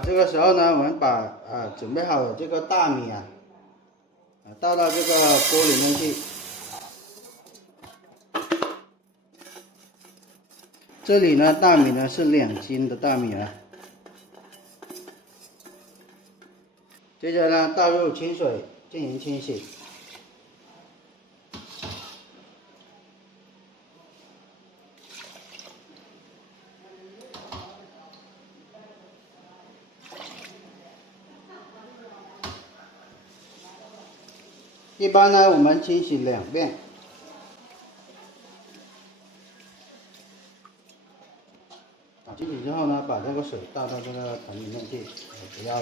這個時候呢，我們把準備好的這個大米倒到這个锅裡面去。这里呢，大米呢是2斤的大米啊。接着呢，倒入清水进行清洗。一般呢，我们清洗2遍。清洗之后呢，把这个水倒到这个盆里面去，不要。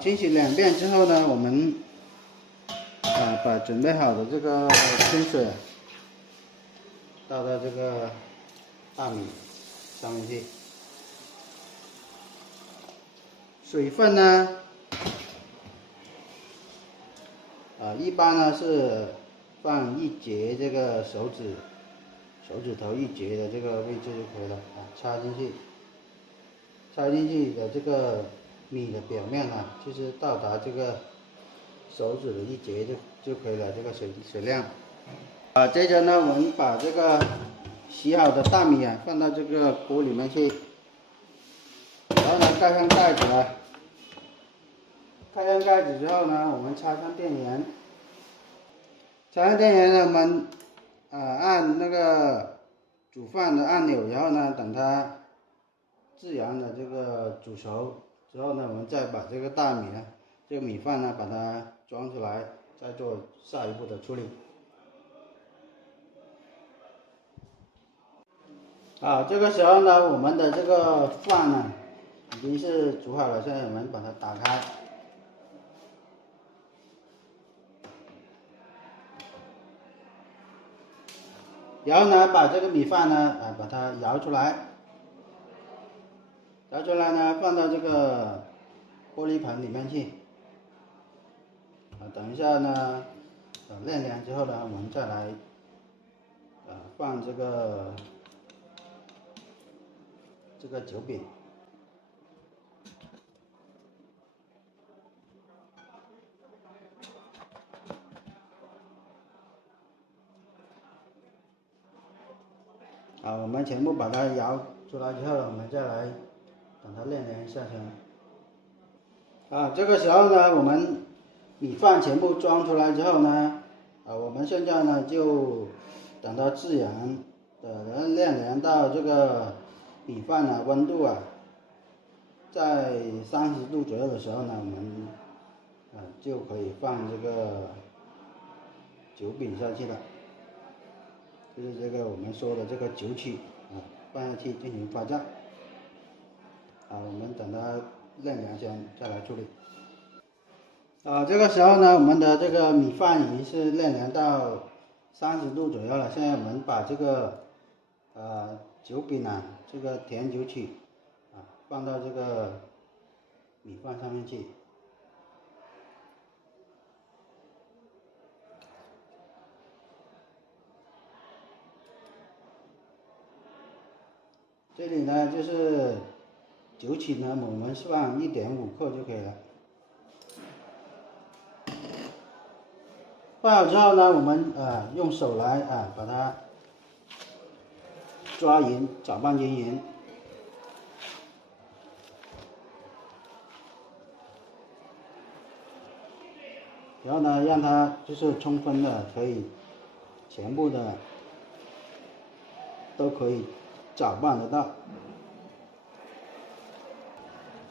清洗2遍之后呢，我们把準備好的這個清水倒到這個大米上面去。水分呢，一般呢是放1節這個手指頭1節的這個位置就可以了插進去。插進去的這個米的表面就是到達這個手指的1節就可以了，這個水量。接着呢，我們把這個洗好的大米放到這個鍋裡面去，然後呢蓋上蓋子了。蓋上蓋子之後呢，我們插上電源。插上電源呢，我們按那個煮飯的按鈕，然後呢等它自然的這個煮熟之後呢，我們再把這個大米這個米飯把它裝出來，再做下一步的處理。這個時候呢，我們的這個飯已經是煮好了，現在我們把它打開。然後呢，把這個米飯呢，把它舀出來。舀出來呢，放到這個玻璃盆裡面去。等一下呢，晾涼之後呢，我們再來放這個酒餅。我們全部把它舀出來之後，我們再來等它晾涼下去。這個時候呢，我們米飯全部裝出來之後呢，我們現在呢就等它自然的晾涼到這個米飯溫度在30度左右的時候呢，我們就可以放這個酒餅下去了。就是這個我們說的這個酒曲放下去進行發酵。我們等它晾涼先，再來處理。這個時候呢，我們的這個米飯已經是晾涼到30度左右了。現在我們把這個酒餅這個甜酒曲放到這個米飯上面去。這裡呢就是酒曲呢，我們放1.5克就可以了。放好之後呢，我們用手來把它抓勻，攪拌均勻。然後呢，讓它就是充分的可以全部的都可以攪拌得到，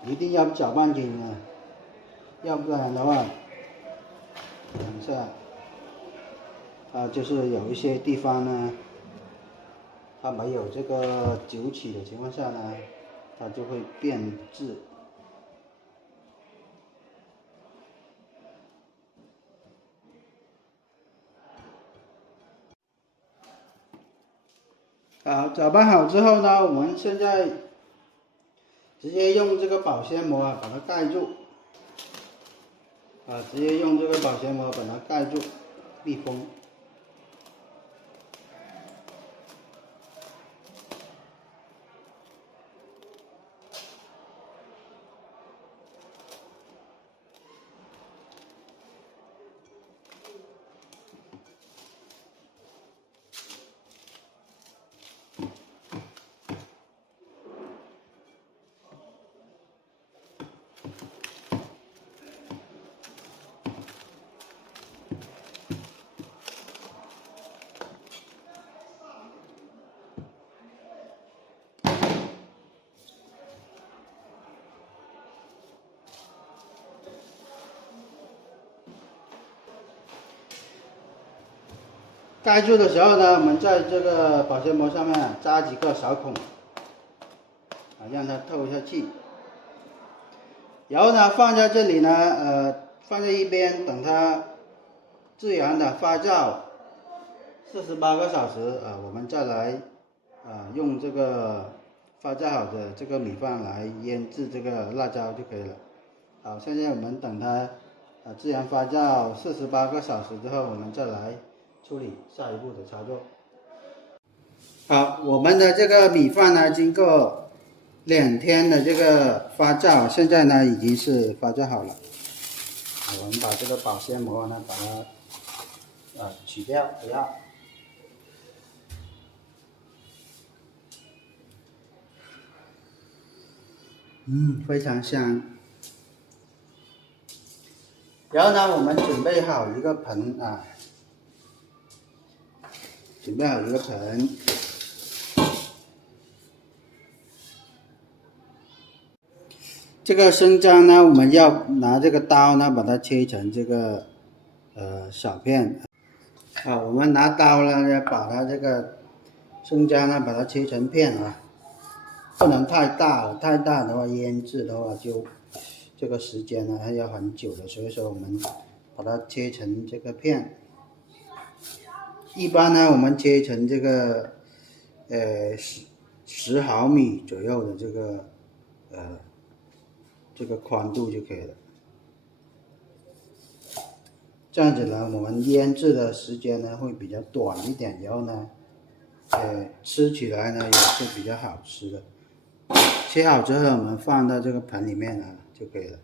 一定要攪拌均勻，要不然的話，等一下就是有一些地方呢，它沒有這個酒曲的情況下呢，它就會變質。攪拌好之後呢，我們現在直接用这個保鮮膜啊把它蓋住，直接用這個保鮮膜把它蓋住，密封。蓋住的时候呢，我们在这个保鲜膜上面扎几个小孔，让它透一下气。然后呢，放在这里呢，放在一边，等它自然的发酵48个小时，我们再来，用这个发酵好的这个米饭来腌制这个辣椒就可以了。好，现在我们等它，自然发酵48个小时之后，我们再来处理下一步的操作。好，我们的这个米饭呢，经过2天的这个发酵，现在呢已经是发酵好了。我们把这个保鲜膜呢，把它取掉，不要。非常香。然后呢，我们準備好一個盆啊。準備好一個盆，這個生薑呢，我們要拿這個刀呢，把它切成這個小片。我們拿刀呢，要把它這個生薑呢，把它切成片啊，不能太大了，太大的話醃製的話就這個時間呢還要很久的，所以說我們把它切成這個片。一般呢，我們切成這個10毫米左右的這個寬度就可以了。這樣子呢，我們醃製的時間呢會比較短一點，然後呢，吃起來呢也是比較好吃的。切好之後，我們放到這個盆裡面呢就可以了。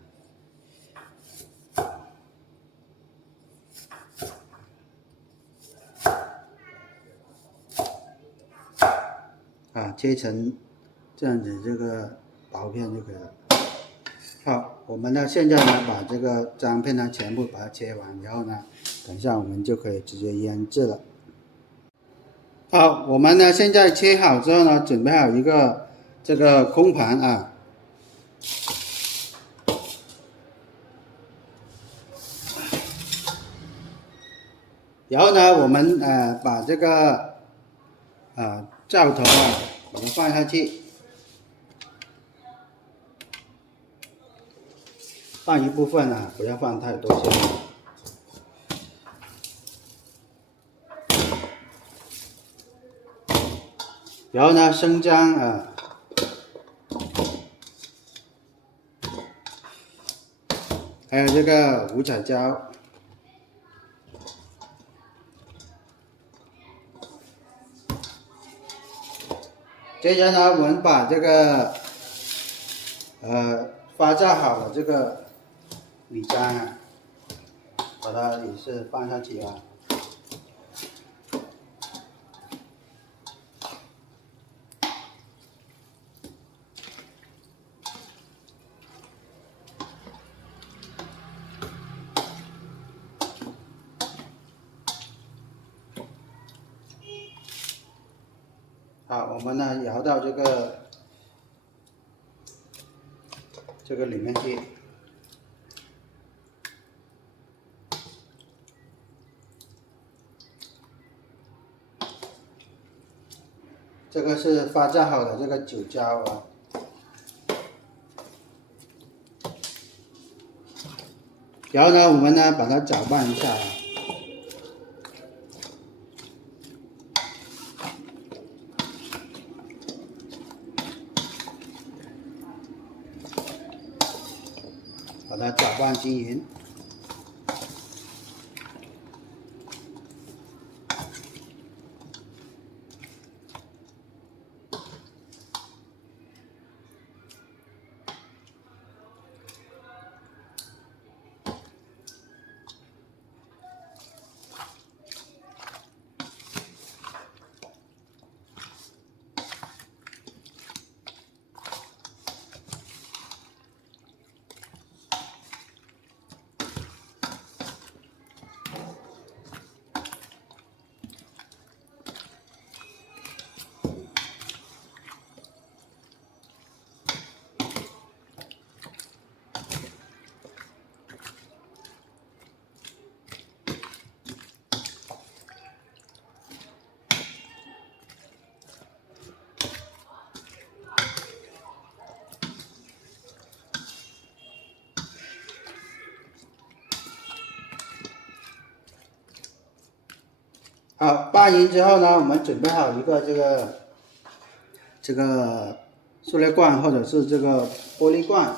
切成這樣子這個薄片就可以了。好，我們呢現在呢把這個薑片呢全部把它切完，然後呢等一下我們就可以直接醃製了。好，我們呢現在切好之後呢，準備好一個這個空盤啊。然後呢，我們把這個灶頭啊，我們放下去，放一部分啊，不要放太多先。然後呢，生薑啊，還有這個五彩椒。接着呢，我們把這個發酵好的這個米漿啊，把它也是放下去啊。好，我們呢舀到這個裡面去。這個是發酵好的這個酒糟啊。然後呢，我們呢把它攪拌一下啊。把它攪拌均勻。好，拌匀之後呢，我們準備好一個這個塑料罐或者是這個玻璃罐，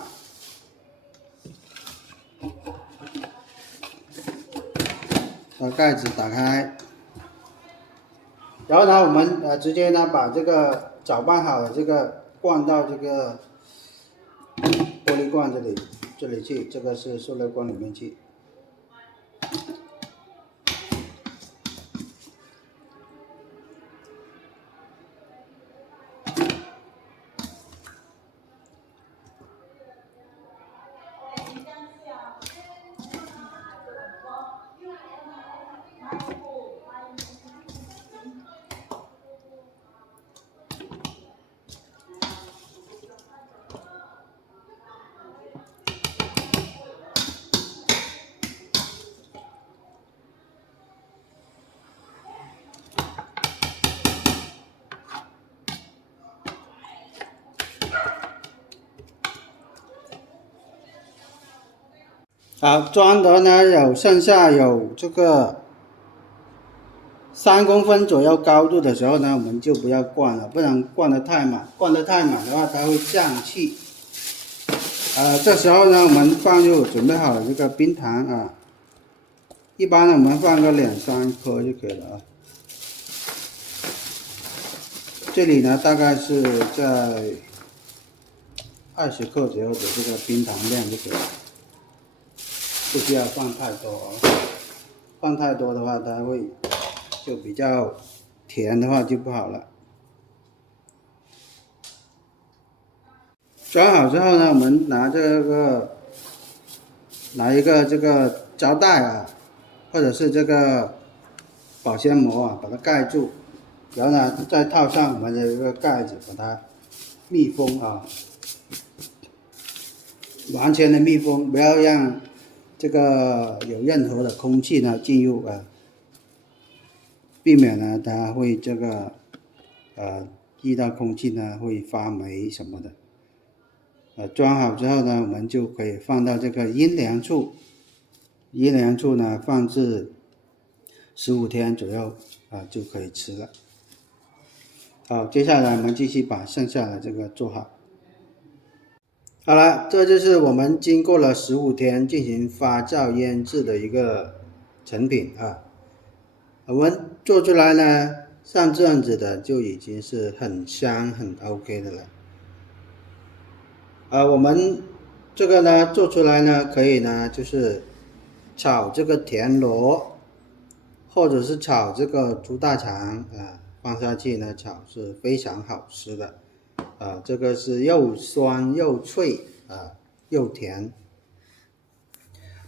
把蓋子打開，然後呢，我們直接呢把這個攪拌好的這個灌到這個玻璃罐這裡去，這個是塑料罐裡面去。好，装的呢剩下有这個3公分左右高度的時候呢，我們就不要灌了，不然灌得太滿，灌得太滿的話它會脹氣。這時候呢，我們放入準備好的這個冰糖啊，一般呢我們放個2-3顆就可以了啊。這裡呢大概是在20克左右的這個冰糖量就可以了。不需要放太多哦，放太多的話它會就比較甜的話就不好了。裝好之後呢，我們拿一個這個膠帶啊，或者是這個保鮮膜啊，把它蓋住，然後呢再套上我們的這個蓋子，把它密封啊，完全的密封，不要讓這個有任何的空氣呢進入啊，避免呢它會這個遇到空氣呢會發霉什麼的。裝好之後呢，我們就可以放到這個陰涼處呢放置15天左右就可以吃了。好，接下來我們繼續把剩下的這個做好。好了，這就是我們經過了15天進行發酵醃制的一個成品啊。我們做出來呢，像這樣子的就已經是很香很 OK 的了。我們這個呢做出來呢，可以呢就是炒這個田螺，或者是炒這個豬大腸放下去呢炒是非常好吃的。這個是又酸又脆又甜，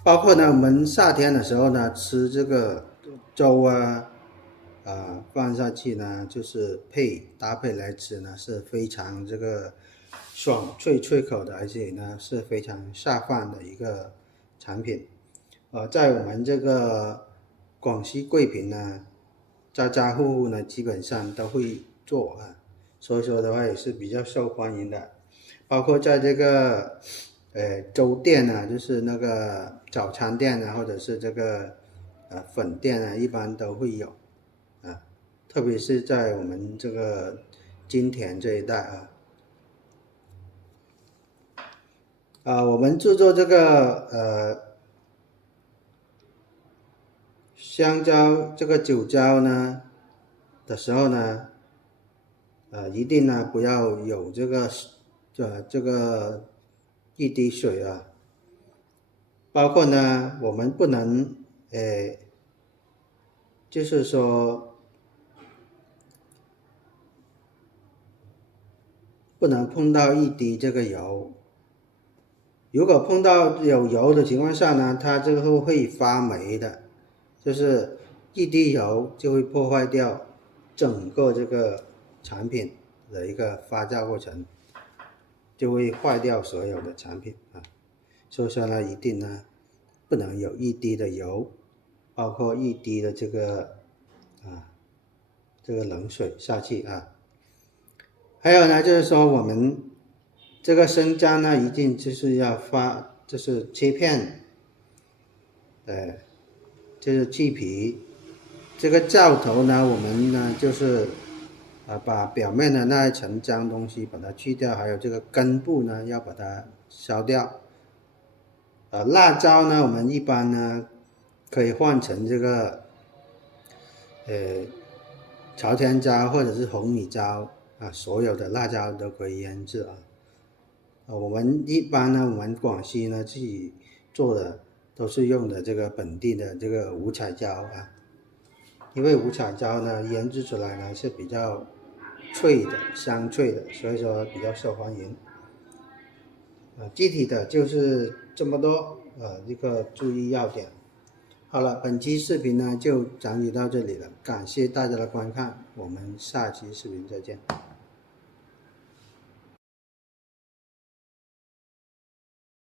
包括呢我們夏天的時候呢吃這個粥放下去呢就是搭配來吃呢是非常這個爽脆口的，而且呢是非常下飯的一個產品。在我們這個廣西桂平呢，家家戶戶呢基本上都會做所以說的話也是比較受歡迎的，包括在這個粥店就是那個早餐店或者是這個粉店一般都會有特別是在我們這個金田這一帶我們製作這個香蕉這個酒糟呢的時候呢，一定呢不要有这个一滴水啊，包括呢我们不能就是说不能碰到一滴这个油。如果碰到有油的情況下呢，它這個會發霉的，就是一滴油就會破壞掉整個這個產品的一個發酵過程，就會壞掉所有的產品啊。所以說呢，一定呢不能有一滴的油，包括一滴的這個冷水下去啊。還有呢，就是說我們這個生薑呢，一定就是要就是切片，就是去皮。這個皂頭呢，我們呢就是把表面的那一層髒東西把它去掉，還有這個根部呢要把它燒掉。辣椒呢，我們一般呢可以換成這個朝天椒或者是紅米椒啊，所有的辣椒都可以醃製啊。我們一般呢，我們廣西呢自己做的都是用的這個本地的這個五彩椒啊，因為五彩椒呢醃製出來呢是比較脆的、香脆的，所以說比較受歡迎。具體的就是這麼多一個注意要點。好了，本期視頻呢就講解到這裡了，感謝大家的觀看，我們下期視頻再見。